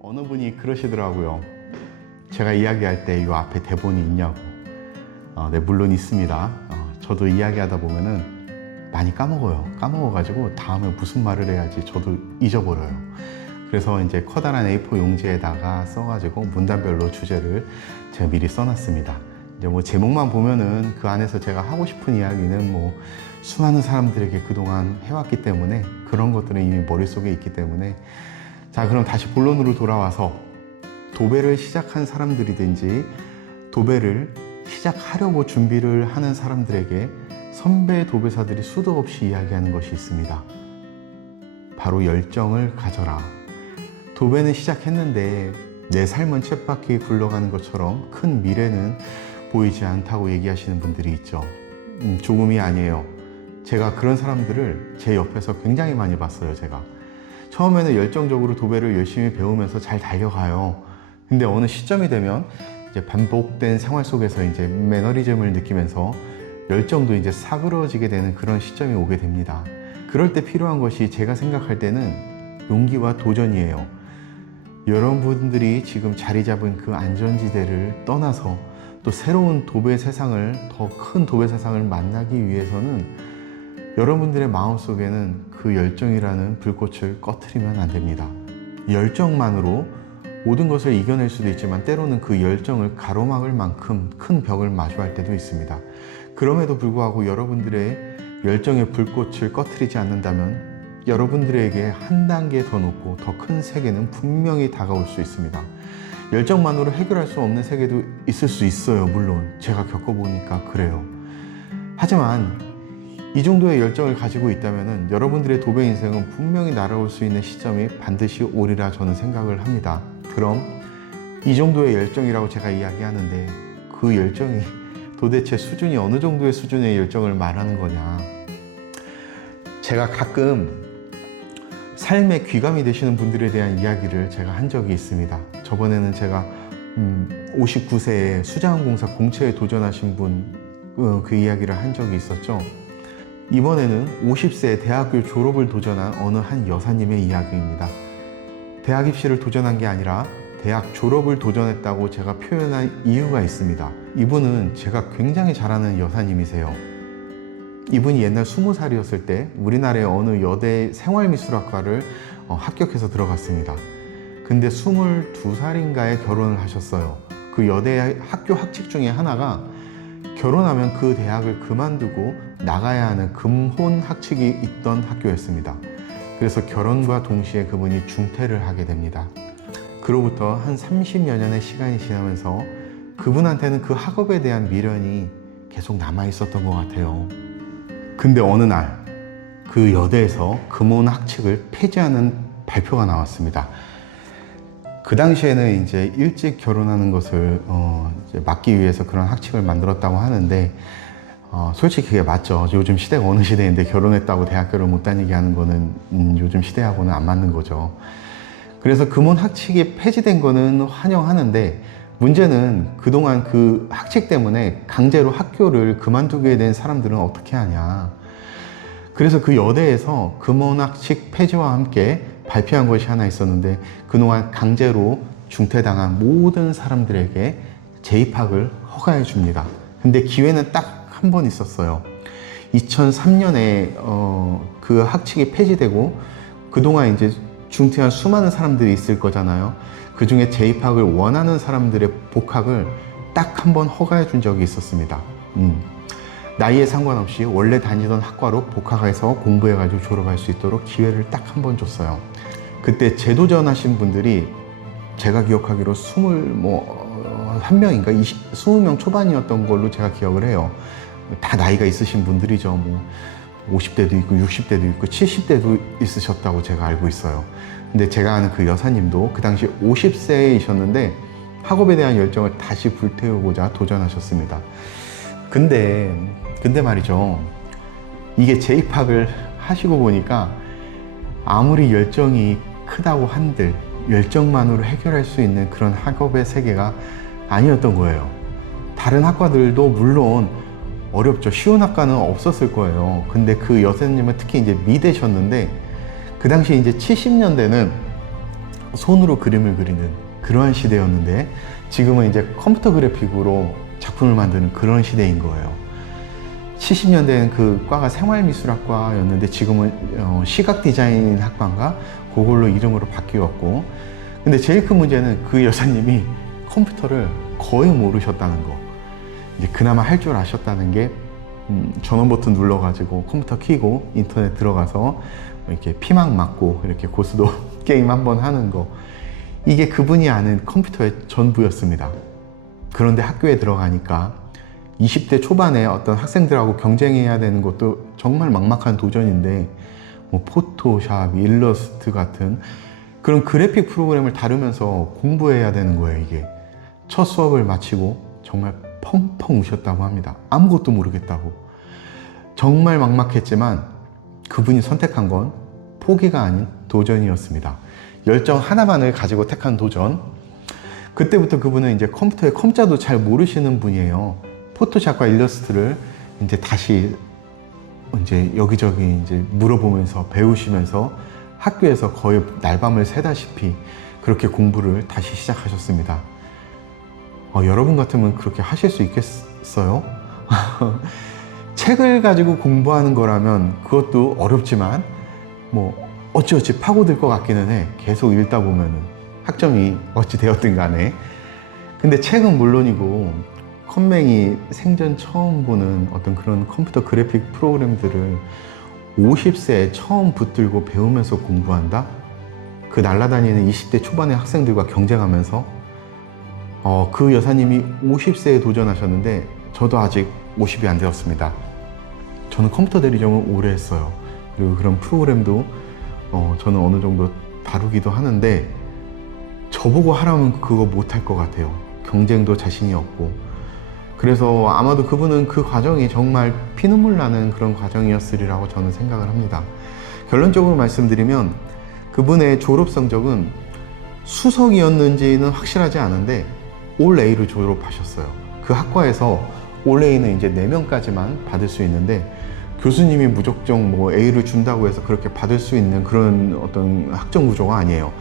어느 분이 그러시더라고요. 제가 이야기할 때 이 앞에 대본이 있냐고. 네, 물론 있습니다. 저도 이야기하다 보면은 많이 까먹어가지고 다음에 무슨 말을 해야지 저도 잊어버려요. 그래서 이제 커다란 A4 용지에다가 써가지고 문단별로 주제를 제가 미리 써놨습니다. 이제 뭐 제목만 보면은 그 안에서 제가 하고 싶은 이야기는 뭐 수많은 사람들에게 그동안 해왔기 때문에 그런 것들은 이미 머릿속에 있기 때문에, 자, 그럼 다시 본론으로 돌아와서 도배를 시작한 사람들이든지 도배를 시작하려고 준비를 하는 사람들에게 선배 도배사들이 수도 없이 이야기하는 것이 있습니다. 바로 열정을 가져라. 도배는 시작했는데 내 삶은 쳇바퀴 굴러가는 것처럼 큰 미래는 보이지 않다고 얘기하시는 분들이 있죠. 조금이 아니에요. 제가 그런 사람들을 제 옆에서 굉장히 많이 봤어요. 제가 처음에는 열정적으로 도배를 열심히 배우면서 잘 달려가요. 근데 어느 시점이 되면 이제 반복된 생활 속에서 이제 매너리즘을 느끼면서 열정도 이제 사그러지게 되는 그런 시점이 오게 됩니다. 그럴 때 필요한 것이 제가 생각할 때는 용기와 도전이에요. 여러분들이 지금 자리 잡은 그 안전지대를 떠나서 또 새로운 도배 세상을, 더 큰 도배 세상을 만나기 위해서는 여러분들의 마음속에는 그 열정이라는 불꽃을 꺼트리면 안 됩니다. 열정만으로 모든 것을 이겨낼 수도 있지만 때로는 그 열정을 가로막을 만큼 큰 벽을 마주할 때도 있습니다. 그럼에도 불구하고 여러분들의 열정의 불꽃을 꺼트리지 않는다면 여러분들에게 한 단계 더 높고 더 큰 세계는 분명히 다가올 수 있습니다. 열정만으로 해결할 수 없는 세계도 있을 수 있어요. 물론 제가 겪어보니까 그래요. 하지만 이 정도의 열정을 가지고 있다면 여러분들의 도배 인생은 분명히 날아올 수 있는 시점이 반드시 오리라 저는 생각을 합니다. 그럼 이 정도의 열정이라고 제가 이야기하는데 그 열정이 도대체 수준이 어느 정도의 수준의 열정을 말하는 거냐. 제가 가끔 삶의 귀감이 되시는 분들에 대한 이야기를 제가 한 적이 있습니다. 저번에는 제가 59세에 수자원공사 공채에 도전하신 분 그 이야기를 한 적이 있었죠. 이번에는 50세에 대학교 졸업을 도전한 어느 한 여사님의 이야기입니다. 대학 입시를 도전한 게 아니라 대학 졸업을 도전했다고 제가 표현한 이유가 있습니다. 이분은 제가 굉장히 잘 아는 여사님이세요. 이분이 옛날 20살이었을 때 우리나라의 어느 여대 생활미술학과를 합격해서 들어갔습니다. 근데 22살인가에 결혼을 하셨어요. 그 여대 학교 학칙 중에 하나가 결혼하면 그 대학을 그만두고 나가야 하는 금혼 학칙이 있던 학교였습니다. 그래서 결혼과 동시에 그분이 중퇴를 하게 됩니다. 그로부터 한 30여 년의 시간이 지나면서 그분한테는 그 학업에 대한 미련이 계속 남아 있었던 것 같아요. 근데 어느 날 그 여대에서 금혼 학칙을 폐지하는 발표가 나왔습니다. 그 당시에는 이제 일찍 결혼하는 것을 이제 막기 위해서 그런 학칙을 만들었다고 하는데 솔직히 그게 맞죠. 요즘 시대가 어느 시대인데 결혼했다고 대학교를 못 다니게 하는 거는 요즘 시대하고는 안 맞는 거죠. 그래서 금혼 학칙이 폐지된 거는 환영하는데 문제는 그동안 그 학칙 때문에 강제로 학교를 그만두게 된 사람들은 어떻게 하냐. 그래서 그 여대에서 금혼 학칙 폐지와 함께 발표한 것이 하나 있었는데 그동안 강제로 중퇴당한 모든 사람들에게 재입학을 허가해 줍니다. 근데 기회는 딱 한 번 있었어요. 2003년에 그 학칙이 폐지되고 그동안 이제 중퇴한 수많은 사람들이 있을 거잖아요. 그 중에 재입학을 원하는 사람들의 복학을 딱 한 번 허가해 준 적이 있었습니다. 나이에 상관없이 원래 다니던 학과로 복학해서 공부해가지고 졸업할 수 있도록 기회를 딱 한 번 줬어요. 그때 재도전하신 분들이 제가 기억하기로 21명인가 20명 초반이었던 걸로 제가 기억을 해요. 다 나이가 있으신 분들이죠. 뭐 50대도 있고 60대도 있고 70대도 있으셨다고 제가 알고 있어요. 근데 제가 아는 그 여사님도 그 당시 50세이셨는데 학업에 대한 열정을 다시 불태우고자 도전하셨습니다. 근데 말이죠. 이게 재입학을 하시고 보니까 아무리 열정이 크다고 한들 열정만으로 해결할 수 있는 그런 학업의 세계가 아니었던 거예요. 다른 학과들도 물론 어렵죠. 쉬운 학과는 없었을 거예요. 근데 그 여사님은 특히 이제 미대셨는데 그 당시 이제 70년대는 손으로 그림을 그리는 그러한 시대였는데 지금은 이제 컴퓨터 그래픽으로 작품을 만드는 그런 시대인 거예요. 70년대에는 그 과가 생활미술학과였는데 지금은 시각 디자인 학과인가 그걸로 이름으로 바뀌었고, 근데 제일 큰 문제는 그 여사님이 컴퓨터를 거의 모르셨다는 거. 이제 그나마 할 줄 아셨다는 게 전원 버튼 눌러가지고 컴퓨터 켜고 인터넷 들어가서 이렇게 피망 맞고 이렇게 고수도 게임 한번 하는 거, 이게 그분이 아는 컴퓨터의 전부였습니다. 그런데 학교에 들어가니까 20대 초반에 어떤 학생들하고 경쟁해야 되는 것도 정말 막막한 도전인데, 뭐 포토샵, 일러스트 같은 그런 그래픽 프로그램을 다루면서 공부해야 되는 거예요. 이게 첫 수업을 마치고 정말 펑펑 우셨다고 합니다. 아무것도 모르겠다고. 정말 막막했지만 그분이 선택한 건 포기가 아닌 도전이었습니다. 열정 하나만을 가지고 택한 도전. 그때부터 그분은 이제 컴퓨터의 컴자도 잘 모르시는 분이에요. 포토샵과 일러스트를 이제 다시 이제 여기저기 이제 물어보면서 배우시면서 학교에서 거의 날밤을 새다시피 그렇게 공부를 다시 시작하셨습니다. 여러분 같으면 그렇게 하실 수 있겠어요? 책을 가지고 공부하는 거라면 그것도 어렵지만 뭐 어찌어찌 파고들 것 같기는 해. 계속 읽다 보면은 학점이 어찌 되었든 간에. 근데 책은 물론이고 컴맹이 생전 처음 보는 어떤 그런 컴퓨터 그래픽 프로그램들을 50세에 처음 붙들고 배우면서 공부한다? 그 날아다니는 20대 초반의 학생들과 경쟁하면서 그 여사님이 50세에 도전하셨는데 저도 아직 50이 안 되었습니다. 저는 컴퓨터 대리점을 오래 했어요. 그리고 그런 프로그램도 저는 어느 정도 다루기도 하는데 저보고 하라면 그거 못할 것 같아요. 경쟁도 자신이 없고. 그래서 아마도 그분은 그 과정이 정말 피눈물 나는 그런 과정이었으리라고 저는 생각을 합니다. 결론적으로 말씀드리면 그분의 졸업 성적은 수석이었는지는 확실하지 않은데 올 A로 졸업하셨어요. 그 학과에서 올 A는 이제 4명까지만 받을 수 있는데 교수님이 무작정 뭐 A를 준다고 해서 그렇게 받을 수 있는 그런 어떤 학점 구조가 아니에요.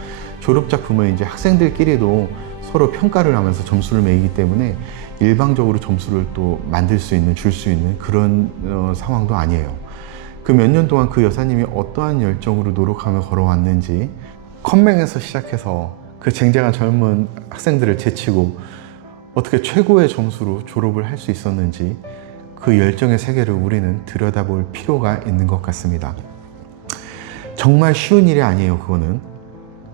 졸업 작품은 이제 학생들끼리도 서로 평가를 하면서 점수를 매기기 때문에 일방적으로 점수를 또 만들 수 있는, 줄 수 있는 그런 상황도 아니에요. 그 몇 년 동안 그 여사님이 어떠한 열정으로 노력하며 걸어왔는지, 컴맹에서 시작해서 그 쟁쟁한 젊은 학생들을 제치고 어떻게 최고의 점수로 졸업을 할 수 있었는지 그 열정의 세계를 우리는 들여다볼 필요가 있는 것 같습니다. 정말 쉬운 일이 아니에요, 그거는.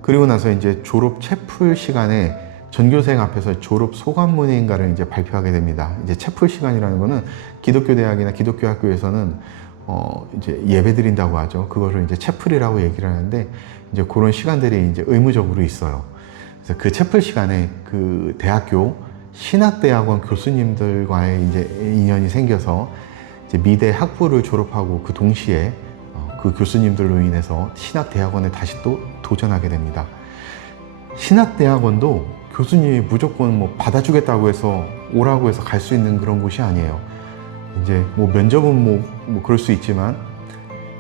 그리고 나서 이제 졸업 채플 시간에 전교생 앞에서 졸업 소감문인가를 이제 발표하게 됩니다. 이제 채플 시간이라는 거는 기독교 대학이나 기독교 학교에서는 이제 예배 드린다고 하죠. 그거를 이제 채플이라고 얘기를 하는데 이제 그런 시간들이 이제 의무적으로 있어요. 그래서 그 채플 시간에 그 대학교 신학대학원 교수님들과의 이제 인연이 생겨서 이제 미대 학부를 졸업하고 그 동시에 그 교수님들로 인해서 신학대학원에 다시 또 도전하게 됩니다. 신학대학원도 교수님이 무조건 뭐 받아주겠다고 해서 오라고 해서 갈 수 있는 그런 곳이 아니에요. 이제 뭐 면접은 뭐 그럴 수 있지만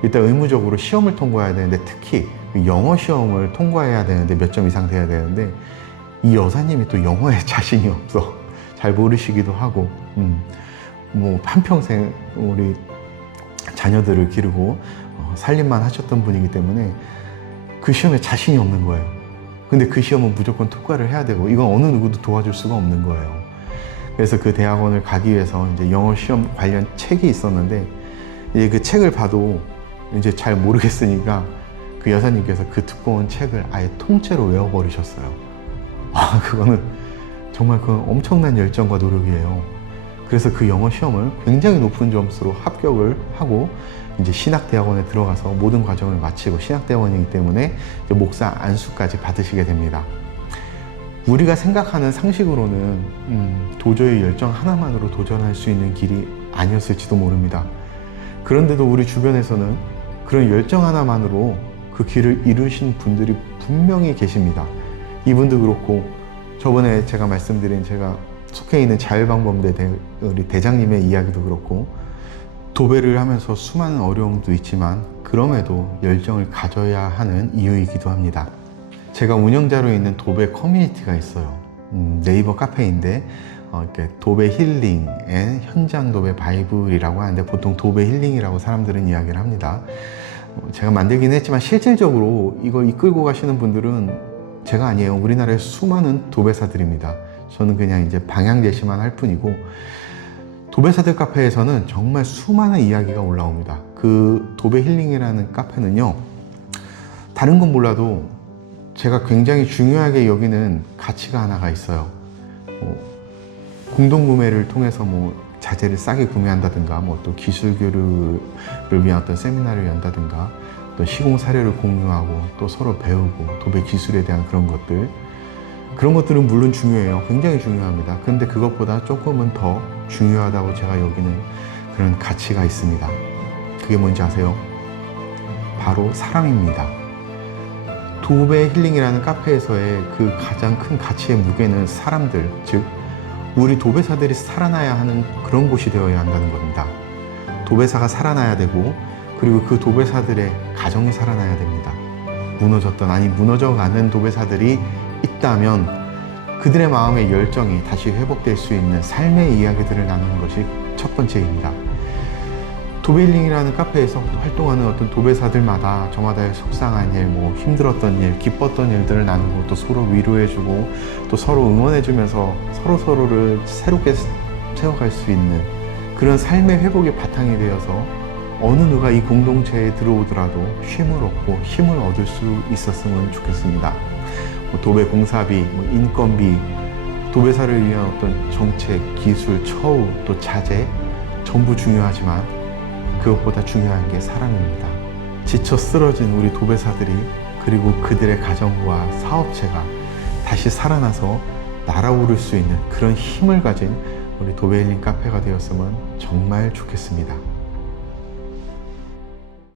일단 의무적으로 시험을 통과해야 되는데 특히 영어 시험을 통과해야 되는데 몇 점 이상 돼야 되는데 이 여사님이 또 영어에 자신이 없어. 잘 모르시기도 하고 뭐 한평생 우리 자녀들을 기르고 살림만 하셨던 분이기 때문에 그 시험에 자신이 없는 거예요. 근데 그 시험은 무조건 통과를 해야 되고 이건 어느 누구도 도와줄 수가 없는 거예요. 그래서 그 대학원을 가기 위해서 이제 영어 시험 관련 책이 있었는데 이제 그 책을 봐도 이제 잘 모르겠으니까 그 여사님께서 그 두꺼운 책을 아예 통째로 외워버리셨어요. 그거는 정말 그 엄청난 열정과 노력이에요. 그래서 그 영어 시험을 굉장히 높은 점수로 합격을 하고 이제 신학대학원에 들어가서 모든 과정을 마치고 신학대학원이기 때문에 이제 목사 안수까지 받으시게 됩니다. 우리가 생각하는 상식으로는 도저히 열정 하나만으로 도전할 수 있는 길이 아니었을지도 모릅니다. 그런데도 우리 주변에서는 그런 열정 하나만으로 그 길을 이루신 분들이 분명히 계십니다. 이분도 그렇고 저번에 제가 말씀드린 제가 속해 있는 자율방범대 우리 대장님의 이야기도 그렇고 도배를 하면서 수많은 어려움도 있지만 그럼에도 열정을 가져야 하는 이유이기도 합니다. 제가 운영자로 있는 도배 커뮤니티가 있어요. 네이버 카페인데 이렇게 도배 힐링 앤 현장 도배 바이블이라고 하는데 보통 도배 힐링이라고 사람들은 이야기를 합니다. 제가 만들긴 했지만 실질적으로 이걸 이끌고 가시는 분들은 제가 아니에요. 우리나라의 수많은 도배사들입니다. 저는 그냥 이제 방향 제시만 할 뿐이고, 도배사들 카페에서는 정말 수많은 이야기가 올라옵니다. 그 도배 힐링이라는 카페는요, 다른 건 몰라도 제가 굉장히 중요하게 여기는 가치가 하나가 있어요. 공동구매를 통해서 자재를 싸게 구매한다든가, 또 기술 교류를 위한 어떤 세미나를 연다든가, 또 시공 사례를 공유하고 또 서로 배우고 도배 기술에 대한 그런 것들은 물론 중요해요. 굉장히 중요합니다. 그런데 그것보다 조금은 더 중요하다고 제가 여기는 그런 가치가 있습니다. 그게 뭔지 아세요? 바로 사람입니다. 도배 힐링이라는 카페에서의 그 가장 큰 가치의 무게는 사람들, 즉 우리 도배사들이 살아나야 하는 그런 곳이 되어야 한다는 겁니다. 도배사가 살아나야 되고, 그리고 그 도배사들의 가정이 살아나야 됩니다. 무너졌던, 아니 무너져가는 도배사들이 있다면 그들의 마음의 열정이 다시 회복될 수 있는 삶의 이야기들을 나누는 것이 첫 번째입니다. 도배힐링이라는 카페에서 활동하는 어떤 도배사들마다 저마다의 속상한 일, 힘들었던 일, 기뻤던 일들을 나누고 또 서로 위로해주고 또 서로 응원해주면서 서로를 새롭게 세워갈 수 있는 그런 삶의 회복의 바탕이 되어서 어느 누가 이 공동체에 들어오더라도 쉼을 얻고 힘을 얻을 수 있었으면 좋겠습니다. 도배 공사비, 인건비, 도배사를 위한 어떤 정책, 기술, 처우, 또 자재 전부 중요하지만 그것보다 중요한 게 사람입니다. 지쳐 쓰러진 우리 도배사들이, 그리고 그들의 가정과 사업체가 다시 살아나서 날아오를 수 있는 그런 힘을 가진 우리 도배 힐링 카페가 되었으면 정말 좋겠습니다.